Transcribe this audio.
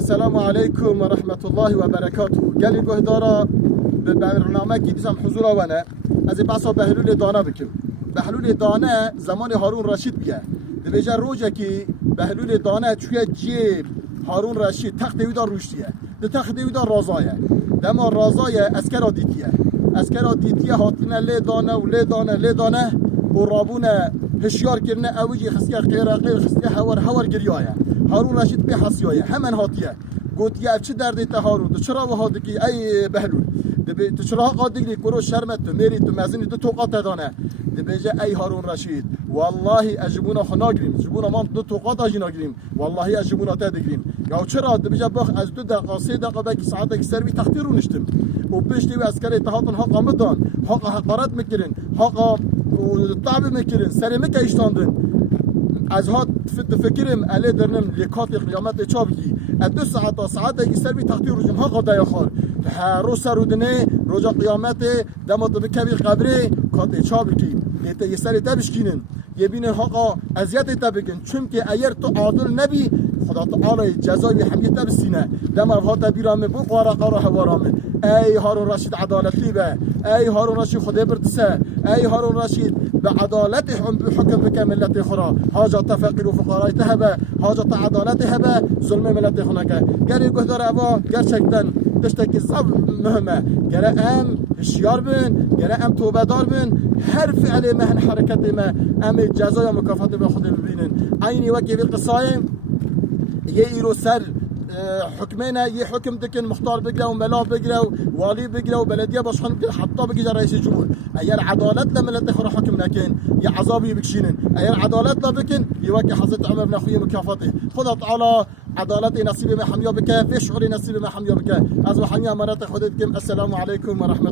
السلام عليكم ورحمة الله وبركاته. قال لي قهدارا برنامج كيدسم حضور وانا از بحثا بهلول دانه بكم. بهلول دانه زمان هارون رشید بیا. دبیجا روزه کی بهلول دانه توی جیب هارون رشید تخت ویدا روشیه. ده تخت ویدا رازایه. دما رازایه اسکرا دیتیه. اسکرا دیتیه هاتینه لی دانه و لی دانه لی دانه و رابونه هشیار کرنه اوجی خسیه قیراقی خسیه هور گریایه. هارون رشید به حسیایه همن هاتیه. گوت یا چه دردی ته هارون تو چرا و هادکی ای بهلول تو چرا قادگی کرو شرمت تو میری تو مزنی تو توقات دانه دبیجه ای هارون رشید والله اجبونا خناگریم جبونا ما دو توقات اجناگریم والله اجبونا تدگریم یا چرا دبیجه بخ از 2 دقیقه 3 دقیقه بک ساعت سروی تختیر رو نشتم و پشتی و عسکر اتحادن حق آمدان حق حقارت میکردن حق طعب میکردن سری میکشتاندن از ها فکرم علی درنم لکات قیامت چابگی از 2 ساعت تا ساعت اگه سروی تختیر رو جمها قدای خال رو سرودنه روزا قیامت دمات بکبی قبره کات چابگی ایت یه سری تبشکینن یه بین حقا اذیت تبگن چون که اگر تو عادل نبی خدا تعالی جزای حمیت بسینه دمر ها تبیرامه بو قارقارا هوارامه ای هارون رشید عدالتی به ای هارون رشید خدا برتسه ای هارون رشید بعدالتهم بحكم بكاملة خرا حاجة فقير وفقراء تهبه حاجة عدالت هبه ظلم ملت خنکه گری گهدار اوا گرچکتن تشتکی زب مهمه گره ام هشیار بن گره ام توبه دار بن هر فعل مهن حرکت ما ام جزای مکافات به خود ببینن عینی وکی به قصای یه ایرو سر حكمنا يحكم دكن مختار بقرا وملا بقرا ووالي بقرا وبلديه باشخان حتى بقي رئيس الجمهور اير عدالت لما تخرج حكم لكن يا عذابي بكشينن اير عدالت لا بكن يوجه حضرت عمر بن اخوي مكافاته خذ تعالى عدالتي نصيب ما حميه بك في شعوري نصيب ما حميه بك از وحنيا مرات خذتكم السلام عليكم ورحمه